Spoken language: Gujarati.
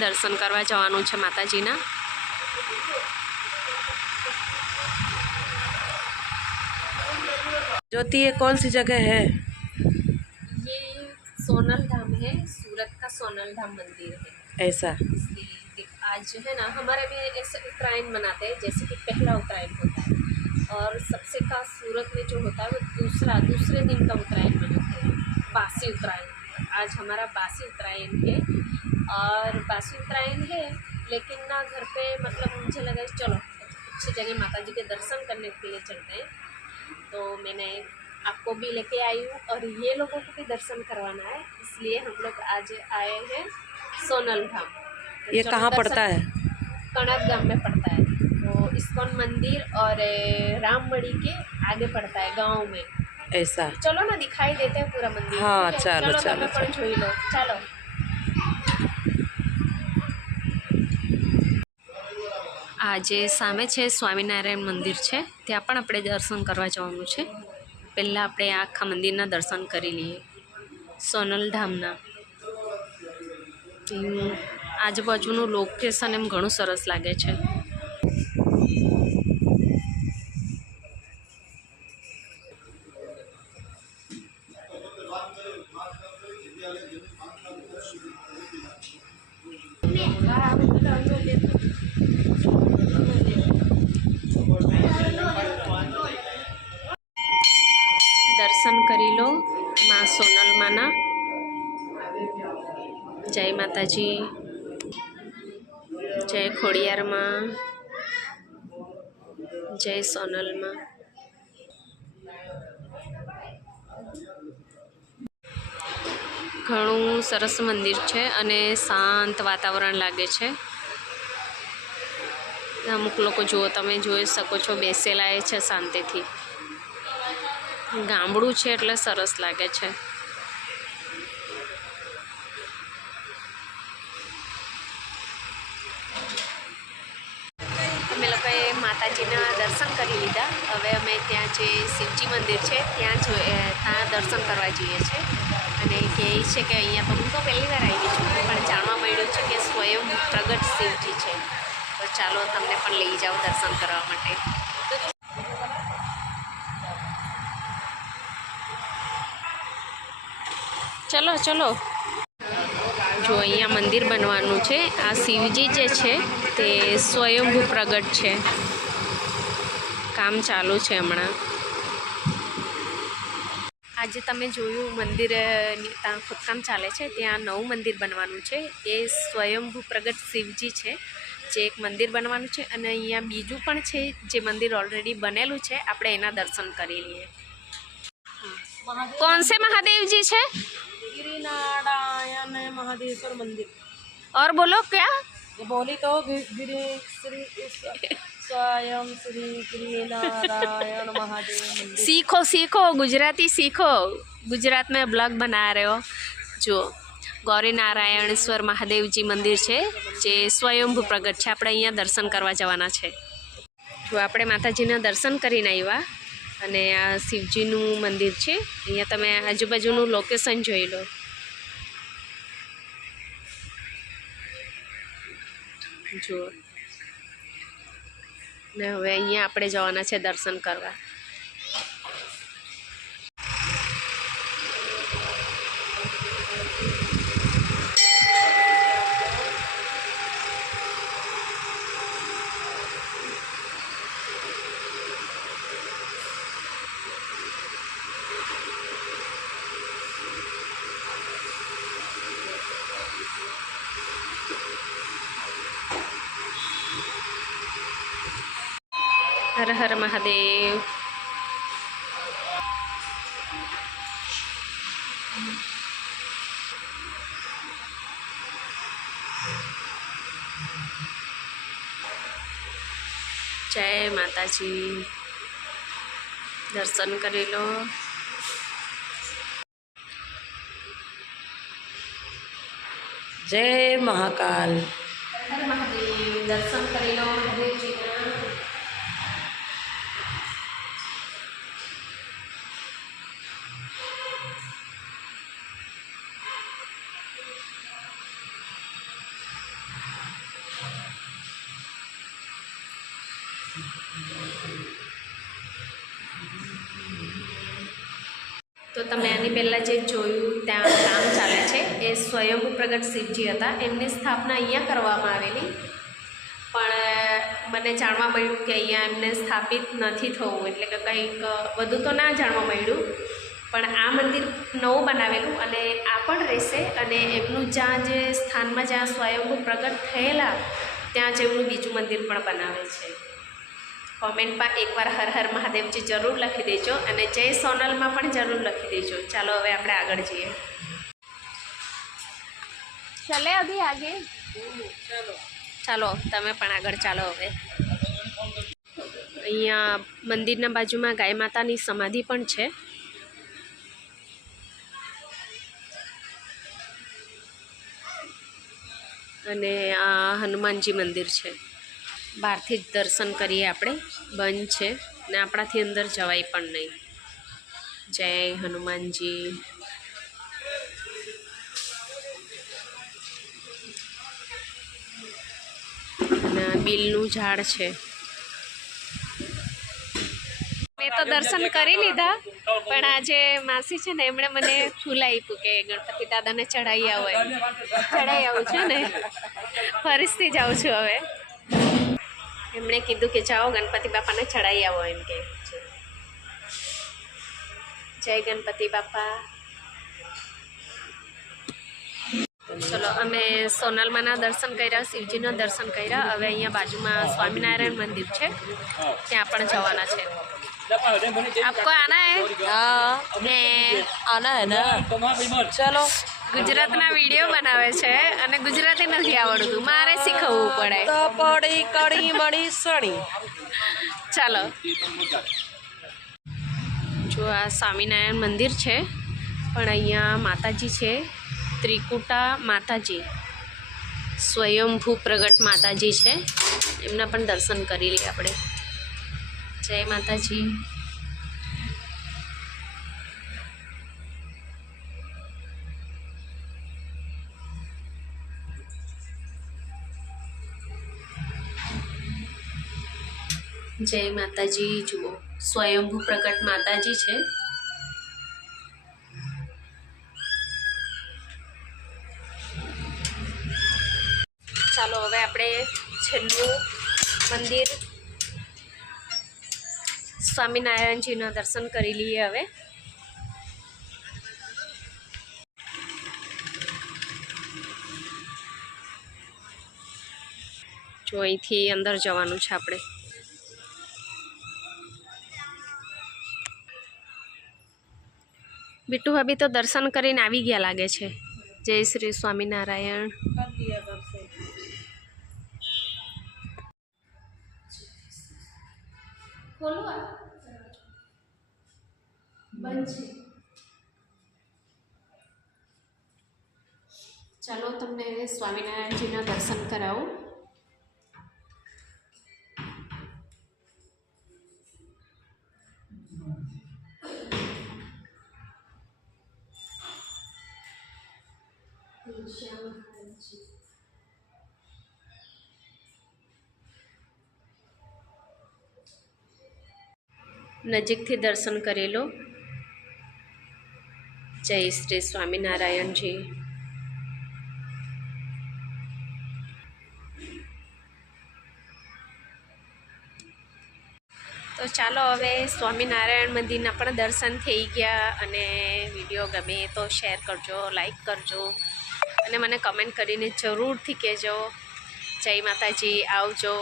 દર્શન કરવા જવાનું છે માતાજીના। ज्योति, ये कौन सी जगह है? ये सोनल धाम है, सूरत का सोनल धाम मंदिर है। ऐसा आज जो है ना हमारे में ऐसे उत्तरायण मनाते हैं, जैसे कि पहला उत्तरायण होता है और सबसे खास सूरत में जो होता है वो दूसरे दिन का उत्तरायण मनाते हैं, बासी उत्तरायण। आज हमारा बासी उत्तरायण है और बासी उत्तरायण है, लेकिन ना घर पे मतलब मुझे लगा चलो अच्छी जगह माता जी के दर्शन करने के लिए चलते हैं, तो मैंने आपको भी लेके आई हूँ और ये लोगों को भी दर्शन करवाना है, इसलिए हम लोग आज आए हैं सोनल धाम। ये कहाँ पड़ता है? कणक गांव में पड़ता है, तो इस्कॉन मंदिर और राममढ़ी के आगे पड़ता है गांव में। ऐसा चलो ना दिखाई देते हैं पूरा मंदिर। हाँ चलो चलो चलो पण જોઈ લો ચાલો। આજે સામે છે સ્વામિનારાયણ મંદિર છે, ત્યાં પણ આપણે દર્શન કરવા જવાનું છે। પહેલાં આપણે આખા મંદિરના દર્શન કરી લઈએ સોનલ ધામના। આજુબાજુનું લોકેશન એમ ઘણું સરસ લાગે છે। દર્શન કરી લો માં સોનલ માના। જય માતાજી, જય ખોડિયાર માં, જય સોનલ માં। ઘણું સરસ મંદિર છે અને શાંત વાતાવરણ લાગે છે। અમુક લોકો જુઓ, તમે જોઈ શકો છો બેસેલા છે શાંતિથી। ગામડું છે એટલે સરસ લાગે છે। અમે લોકોએ માતાજીના દર્શન કરી લીધા। હવે અમે ત્યાં જે શિવજી મંદિર છે ત્યાં દર્શન કરવા જઈએ છીએ અને કહે છે કે અહીંયા તો હું તો પહેલી વાર આવી છું, પણ જાણવા મળ્યું છે કે સ્વયં પ્રગટ શિવજી છે। તો ચાલો તમને પણ લઈ જાઓ દર્શન કરવા માટે। ચલો ચલો, જો અહીંયા મંદિર બનવાનું છે। આ શિવજી જે છે તે સ્વયંભૂ પ્રગટ છે, કામ ચાલુ છે હમણાં। આજે તમે જોયું મંદિર ત્યાં ખોદકામ ચાલે છે, ત્યાં નવું મંદિર બનવાનું છે। એ સ્વયંભૂ પ્રગટ શિવજી છે જે એક મંદિર બનવાનું છે અને અહીંયા બીજું પણ છે જે મંદિર ઓલરેડી બનેલું છે, આપણે એના દર્શન કરી લઈએ। कौन से महादेव जी छे? गिरिनारायण महादेश्वर मंदिर। और बोलो क्या? ये बोली तो गिरि श्री स्वयं श्री गिरिनारायण महादेव मंदिर। सीखो सीखो, गुजराती सीखो, गुजरात में ब्लॉग बना रहे हो। जो गौरी नारायणेश्वर महादेवजी मंदिर है जे स्वयंभू प्रगट है, આપણે અહીંયા દર્શન કરવા જવાના છે। જો આપણે માતાજીના દર્શન કરીને આવ્યા અને આ શિવજીનું મંદિર છે। અહીંયા તમે આજુબાજુનું લોકેશન જોઈ લો। જો ને હવે અહીંયા આપણે જવાના છે દર્શન કરવા। हर हर महादेव। जय माताजी, दर्शन करी लो। जय महाकाल। हर महादेव, दर्शन करी लो महादेव जी। તો તમે આની પહેલાં જે જોયું ત્યાં કામ ચાલે છે એ સ્વયંભૂ પ્રગટ શિવજી હતા. એમની સ્થાપના અહીંયા કરવામાં આવેલી, પણ મને જાણવા મળ્યું કે અહીંયા એમને સ્થાપિત નથી થવું, એટલે કે કંઈક વધુ તો ના જાણવા મળ્યું. પણ આ મંદિર નવું બનાવેલું અને આ પણ રહેશે, અને એમનું જ્યાં જે સ્થાનમાં જ્યાં સ્વયંભૂ પ્રગટ થયેલા ત્યાં જ એમનું બીજું મંદિર પણ બનાવે છે. કોમેન્ટમાં એકવાર હર હર મહાદેવજી જરૂર લખી દેજો, અને જય સોનલમાં પણ જરૂર લખી દેજો. ચાલો હવે આપણે આગળ જઈએ. ચલે અભી આગે. ચાલો તમે પણ આગળ ચાલો. હવે અહીંયા મંદિરના બાજુમાં ગાય માતાની સમાધિ પણ છે. અને આ હનુમાનજી મંદિર છે. બહારથી જ દર્શન કરીએ આપણે, બંધ છે ને આપણાથી અંદર જવાય પણ નહીં. જય હનુમાનજી. અને બીલનું ઝાડ છે. મેં તો દર્શન કરી લીધા, પણ આજે માસી છે ને એમણે મને ફૂલ આપ્યું કે ગણપતિ દાદાને ચડાવી આવો, ચડાવી આવું છે ને ફરીથી જાઉં છું. હવે એમણે કીધું કે જાઓ ગણપતિ બાપાને ચડાવી આવો એમ કે. જય ગણપતિ બાપા. ચલો અમે સોનલમાના દર્શન કર્યા, શિવજીના દર્શન કર્યા. હવે અહીંયા બાજુમાં સ્વામિનારાયણ મંદિર છે, ત્યાં પણ જવાના છે. आपको आना है? आना है ना, चलो. ગુજરાતના વિડીયો બનાવે છે અને ગુજરાતી નથી આવડતું, મારે શીખવવું પડે. તો પડી કડી મળી સણી. ચાલો. જો આ સ્વામિનારાયણ મંદિર છે, પણ અહીંયા માતાજી છે, ત્રિકુટા માતાજી, સ્વયંભૂ પ્રગટ માતાજી છે. એમના પણ દર્શન કરી લઈએ આપણે. જય માતાજી. જય માતાજી. જુઓ સ્વયંભૂ પ્રગટ માતાજી છે. ચાલો હવે આપણે છેલ્લું મંદિર સ્વામિનારાયણજીના દર્શન કરી લઈએ. હવે જો અહીંથી અંદર જવાનું છે આપણે. बिट्टू भाभी तो दर्शन કરીને આવી ગયા લાગે છે. જય શ્રી સ્વામિનારાયણ. ચાલો તમને સ્વામિનારાયણજીના દર્શન કરાવું. નજીકથી દર્શન કરી લો. જય શ્રી સ્વામિનારાયણજી. તો ચાલો હવે સ્વામિનારાયણ મંદિરના પણ દર્શન થઈ ગયા. અને વિડીયો ગમે તો શેર કરજો, લાઈક કરજો, અને મને કમેન્ટ કરીને જરૂરથી કહેજો. જય માતાજી. આવજો.